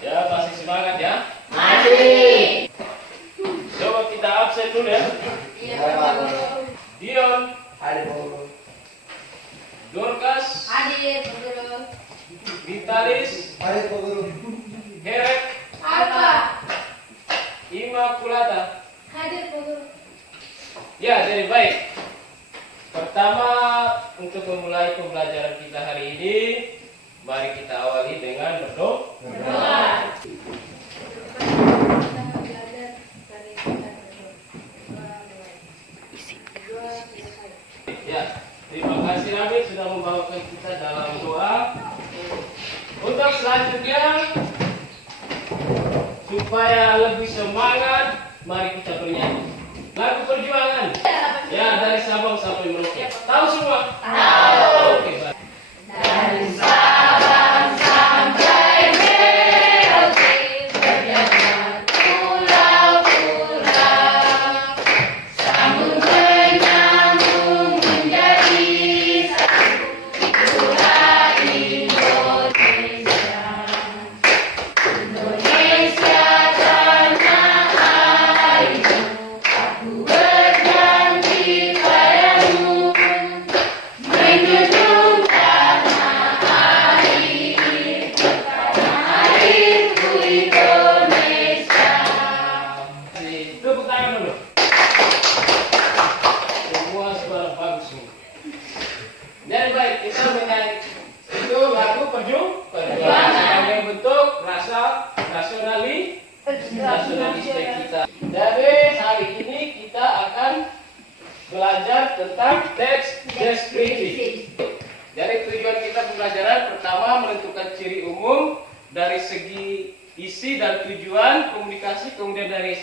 Ya, masih semangat ya? Masih. Coba kita absen dulu ya. Iya, Pak Guru. Dion, Hadir Pak Guru. Dorcas, Hadir, Pak Guru. Vitalis, Hadir Pak Guru. Heret, Apa? Immaculata. Hadir, Pak Guru. Ya, jadi baik. Pertama, untuk memulai pembelajaran kita hari ini, mari kita awali dengan berdoa. Berdoa. Ya, terima kasih Nabi sudah membawakan kita dalam doa. Untuk selanjutnya, supaya lebih semangat, mari kita bernyanyi lagu perjuangan. Ya, dari Sabang sampai Merauke. Tahu semua? Tahu. Oke, baik. Dari Sabang sampai Merauke, berjalan pulau-pulau, sambung menyambung menjadi satu, itulah Indonesia. Indonesia tanah airku, aku berjanji padamu, menjunjung tanah airku Indonesia. Tepuk tangan dulu. Semua suara bagus semua. Jadi baik, kita menyanyi itu lagu perjuangan sebagai bentuk rasa nasionalisme kita. Jadi hari ini kita akan belajar tentang teks deskripsi. Jadi tujuan kita pembelajaran pertama menentukan ciri umum dari segi isi dan tujuan komunikasi, kemudian dari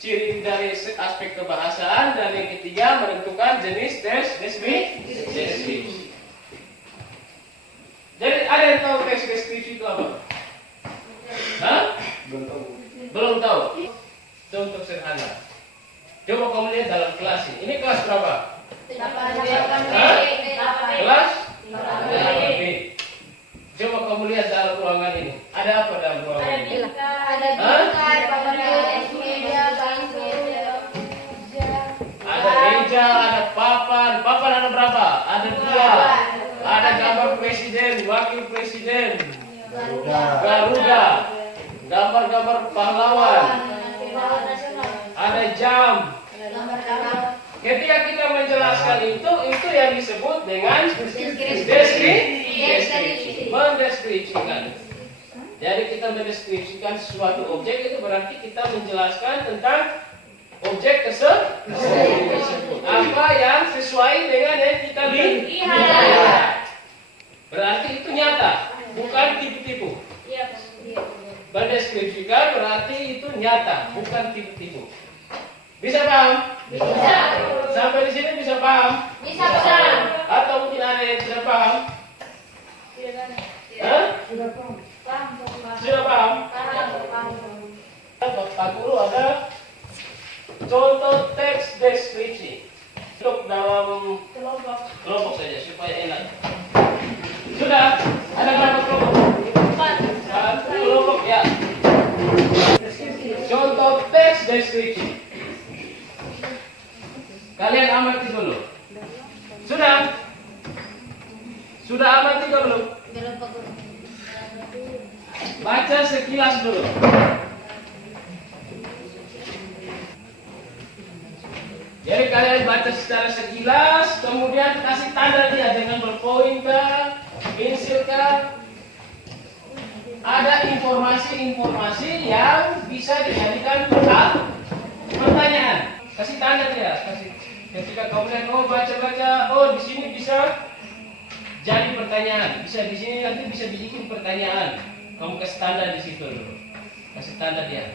ciri dari aspek kebahasaan, dan yang ketiga menentukan jenis teks deskripsi. Jadi ada yang tahu teks deskripsi itu apa? Hah? Belum tahu. Belum tahu? Contoh sederhana. Coba kamu lihat dalam kelas ini. Ini kelas berapa? Kelas 8B. Coba kamu lihat dalam ruangan ini. Ada apa dalam ruangan ini? Ada meja, ada papan. Papan ada berapa? Ada 2. Ada gambar presiden, wakil presiden, Garuda, gambar-gambar pahlawan. Ada jam. Ketika kita menjelaskan itu yang disebut dengan deskripsi. Mendeskripsikan. Jadi kita mendeskripsikan suatu objek, itu berarti kita menjelaskan tentang objek tersebut. Apa yang sesuai dengan yang kita lihat. Berarti itu nyata, bukan tipu-tipu. Mendeskripsikan berarti itu nyata, bukan tipu-tipu. Bisa paham? Bisa. Sampai di sini bisa paham? Bisa, paham. Atau mungkin ada yang tidak paham? Hah? Sudah paham? Pak Guru ada contoh teks deskripsi. Untuk dalam kelompok saja supaya enak. Sudah? Ada berapa kelompok? 4 kelompok ya. Contoh teks deskripsi. Kalian amati dulu. Sudah? Sudah amati belum? Baca sekilas dulu. Jadi kalian baca secara sekilas, kemudian kasih tanda dia dengan berpoin kah, pensil kah. Ada informasi-informasi yang bisa dijadikan pertanyaan. Kasih tanda dia, kasih. Ketika kamu lihat, oh baca-baca, oh di sini bisa jadi pertanyaan, bisa di sini nanti bisa dibikin pertanyaan. Kamu kasih tanda di situ dulu, kasih tanda dia.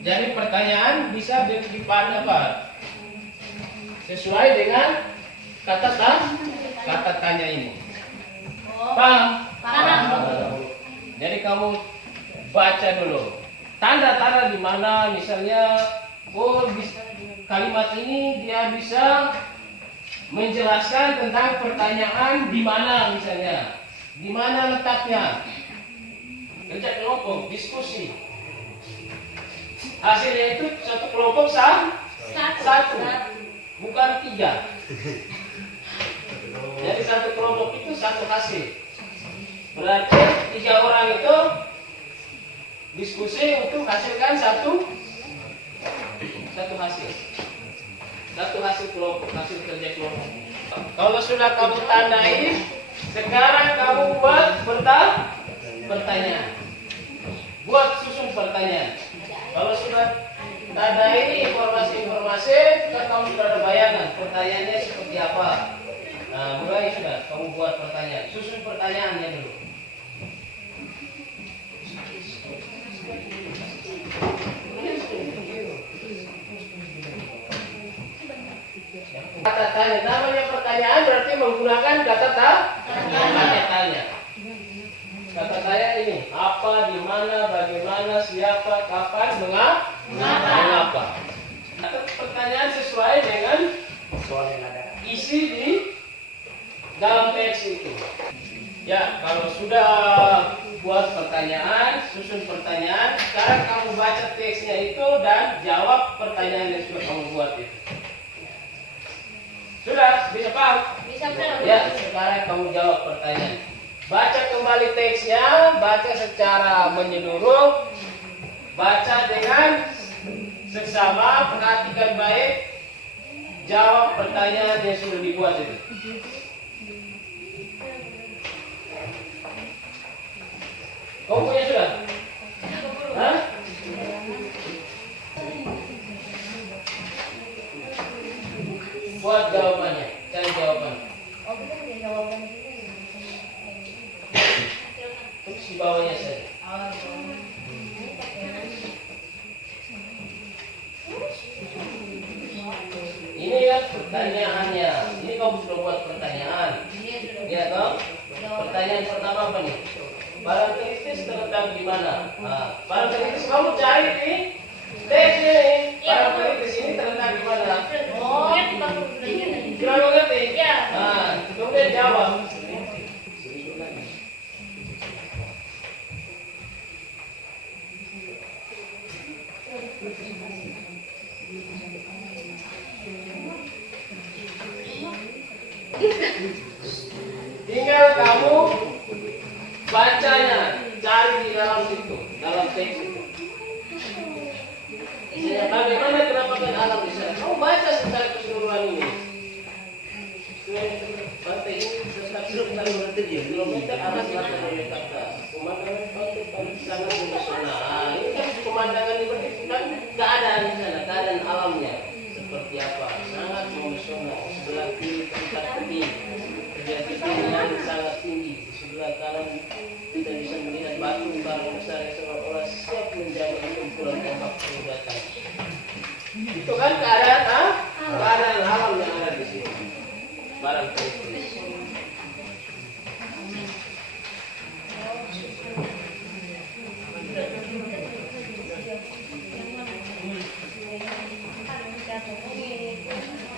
Jadi pertanyaan bisa dipandang apa? Sesuai dengan kata tanya ini. Paham? Paham. Jadi kamu baca dulu. Tanda-tanda di mana misalnya, oh kalimat ini dia bisa menjelaskan tentang pertanyaan di mana misalnya, di mana letaknya. Kerja kelompok, diskusi. Hasilnya itu satu kelompok satu, bukan 3. Jadi satu kelompok itu satu hasil. Berarti 3 orang itu diskusi untuk hasilkan satu hasil. Satu hasil kelompok, hasil kerja kelompok. Kalau sudah kamu tandai, sekarang kamu buat pertanyaan. Buat susun pertanyaan. Kalau sudah tandai informasi-informasi, kan kamu sudah ada bayangan pertanyaannya seperti apa. Nah, mulai sudah kamu buat pertanyaan. Susun pertanyaannya dulu. Kata tanya, namanya pertanyaan berarti menggunakan kata tanya. Kata tanya ini, apa, di mana, bagaimana, siapa, kapan, mengapa. Pertanyaan sesuai dengan Soal yang ada. isi di dalam teks itu. Ya, kalau sudah buat pertanyaan, susun pertanyaan, sekarang kamu baca teksnya itu dan jawab pertanyaan yang sudah kamu buat itu. Sudah? Bisa paham? Bisa, Pak. Ya, sekarang kamu jawab pertanyaan. Baca kembali teksnya, baca secara menyeluruh, baca dengan seksama, perhatikan baik, jawab pertanyaan yang sudah dibuat itu. Kamu punya sudah? Hah? Buat jawabannya, cari jawabannya. Terus di bawahnya saja. Ini ya pertanyaannya. Ini kamu sudah buat pertanyaan. Ya toh? Pertanyaan pertama apa nih? Barang kritis terletak di mana? Nah, barang kritis kamu cari di teks ini. Barang kritis ini terletak di mana? Oh, ya kita belajar tadi. Kira mengerti? Ya. Nah, kemudian jawab. Tinggal kamu bacanya, cari di dalam situ, dalam teks itu. Ya, bagaimana penampakan alam di sana? Kamu baca secara keseluruhan ini. Pantai ini kilometer arah selatan dari Jakarta. Pemandangan pantai paling sangat mempesona. Ini kan pemandangan ini berarti kan keadaan di sana, keadaan alamnya seperti apa? Sangat mempesona. Sebelah kiri tempat tinggi, ketinggian sangat tinggi. Di sebelah kanan kita bisa melihat batu barang besar yang seolah-olah siap menjaga kumpulan ombak yang datang. Itu kan keadaan keadaan alam yang ada di sini. Barang kritis.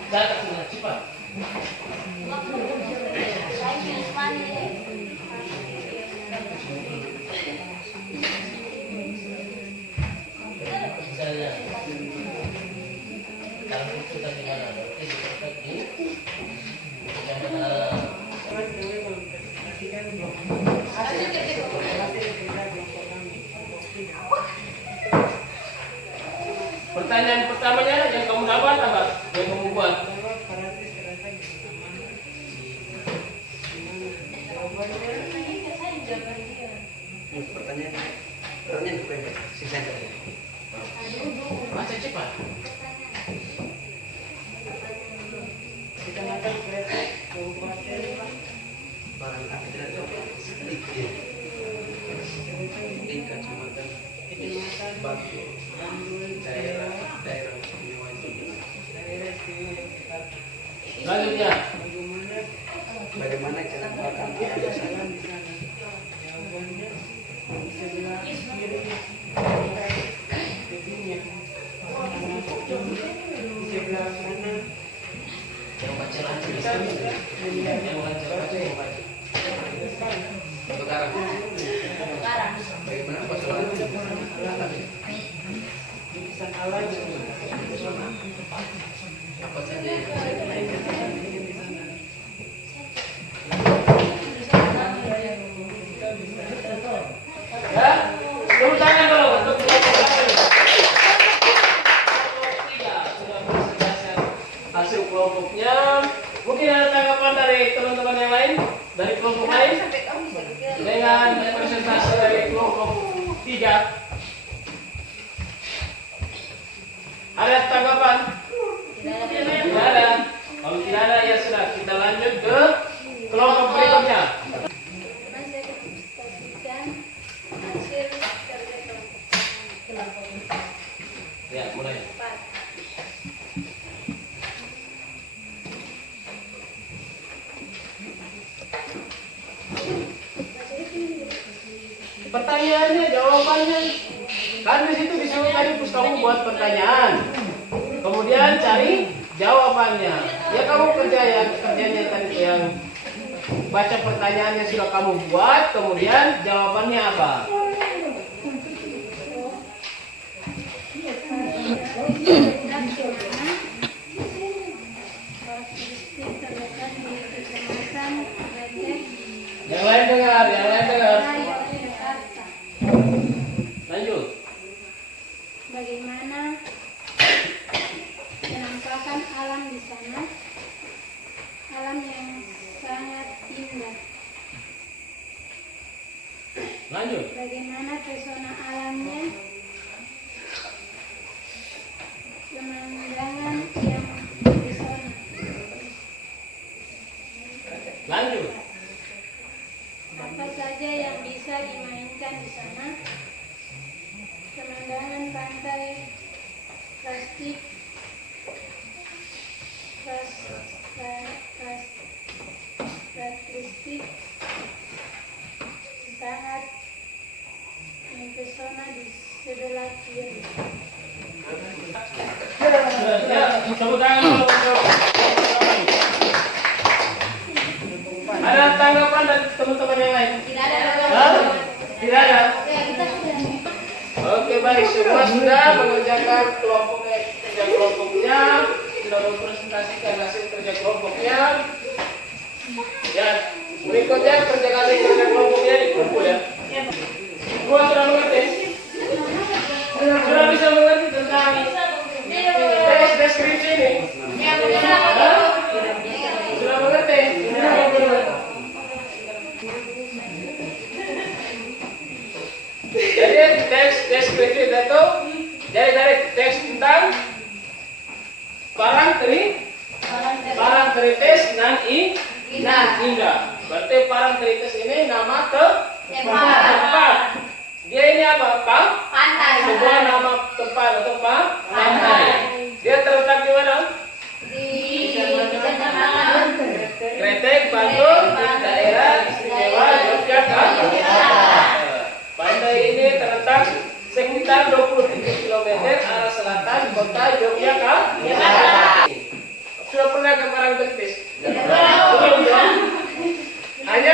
Catat semua cepat. Misalnya, kalau kita di mana? Berarti seperti ini. Pertanyaan pertamanya yang kamu dapat apa? Yang kamu buat? Pertanyaan pendek, singkat. Baca cepat. Kecamatan Kretek, Kabupaten Barang api tidak sedikit. Di kecamatan Batu, Bandung, daerah istimewa Yogyakarta. daerah istimewa Yogyakarta. Selanjutnya, Bagaimana cara makan air di sana? Jalan di sana. Jawabannya di sebelah kiri gedungnya. Di sebelah kanan yang baca lanjut. Alam. Lukisan alam. Apa saja yang bisa dinaikkan di sana. Ya, tepuk tangan dulu untuk sudah presentasi hasil kelompoknya. Mungkin ada tanggapan dari teman-teman yang lain, dari kelompok lain dengan presentasi dari kelompok 3. Ada tanggapan? Tidak ada. Kalau tidak ada ya sudah, kita lanjut ke kelompok berikutnya. Ya, mulai. Pertanyaannya, jawabannya, kan di situ disuruh tadi kamu buat pertanyaan, kemudian cari jawabannya. Ya kamu kerjanya tadi yang baca pertanyaan yang sudah kamu buat, kemudian jawabannya apa? Yang lain dengar, yang lain dengar. Lanjut. Bagaimana penampakan alam di sana? Alam yang sangat indah. Lanjut. Bagaimana pesona alamnya? Pemandangan yang pesona. Lanjut. Apa saja yang bisa dimainkan di sana? Pemandangan pantai, plastik, plastik, sangat mempesona di sebelah kiri. Ya, tepuk tangan dulu. Ada tanggapan dari teman-teman yang lain? Tidak ada. Hah? Tidak ada. Ya, kita sudah. Oke, baik, semua sudah mengerjakan kerja kelompoknya, sudah mempresentasikan hasil kerja kelompoknya. Ya, berikutnya kerja kelompoknya dikumpul ya. Semua sudah mengerti? Sudah bisa mengerti tentang teks deskripsi ini? Hah? Sudah mengerti? Jadi teks deskripsi itu jadi dari teks tentang parangtritis nan indah. Berarti parangtritis ini nama tempat. Dia ini apa? Pantai. Sebuah nama tempat atau pantai. Dia terletak di mana? Di Kecamatan Kretek, Bantul, di daerah istimewa Yogyakarta. Pantai ini terletak sekitar 23 km arah selatan kota Yogyakarta. Sudah pernah ke Parangtritis? Belum ya? Hanya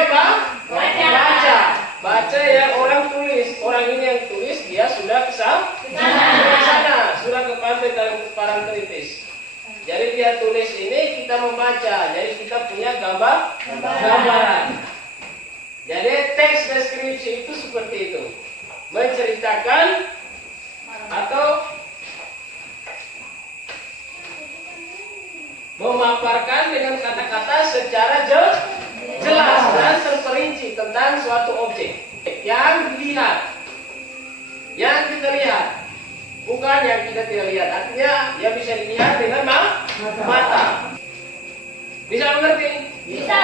baca ya, orang tulis. Orang ini yang tulis, dia sudah ke sana, sudah ke pantai Parangtritis. Jadi dia tulis ini, kita membaca. Jadi kita punya gambaran. Jadi teks deskripsi itu seperti itu, menceritakan atau memaparkan dengan kata-kata secara jelas dan terperinci tentang suatu objek yang dilihat, yang kita lihat, bukan yang kita tidak lihat. Artinya yang bisa dilihat dengan mata. Bisa mengerti? Bisa.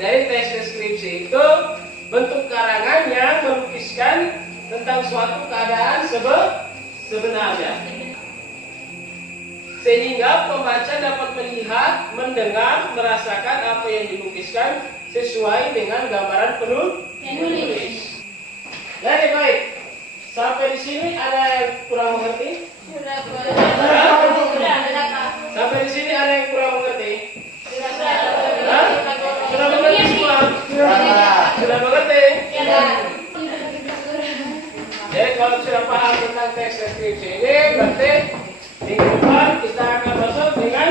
Dari teks deskripsi itu bentuk karangan yang melukiskan tentang suatu keadaan sebenarnya, sehingga pembaca dapat melihat, mendengar, merasakan apa yang dilukiskan sesuai dengan gambaran penulis. Jadi baik, sampai di sini ada yang kurang mengerti? Sudah. Sampai di sini ada yang kurang mengerti? Sudah. Hah? Sudah mengerti semua? Sudah mengerti? Ya. Jadi kalau sudah paham tentang teks deskripsi ini, berarti minggu depan kita akan masuk dengan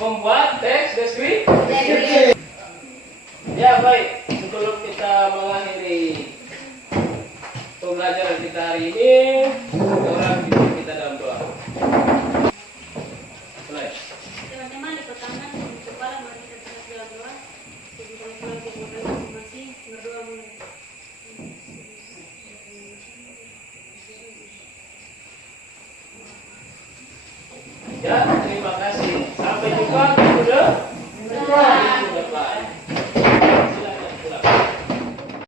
membuat teks deskripsi. Ya baik, sebelum kita mengakhiri pembelajaran kita hari ini, orang kita dalam doa. Mulai. Teman-teman, di pertama kepala mari kita berdoa. Sebelum kita masing-masing berdoa mulai. Ya,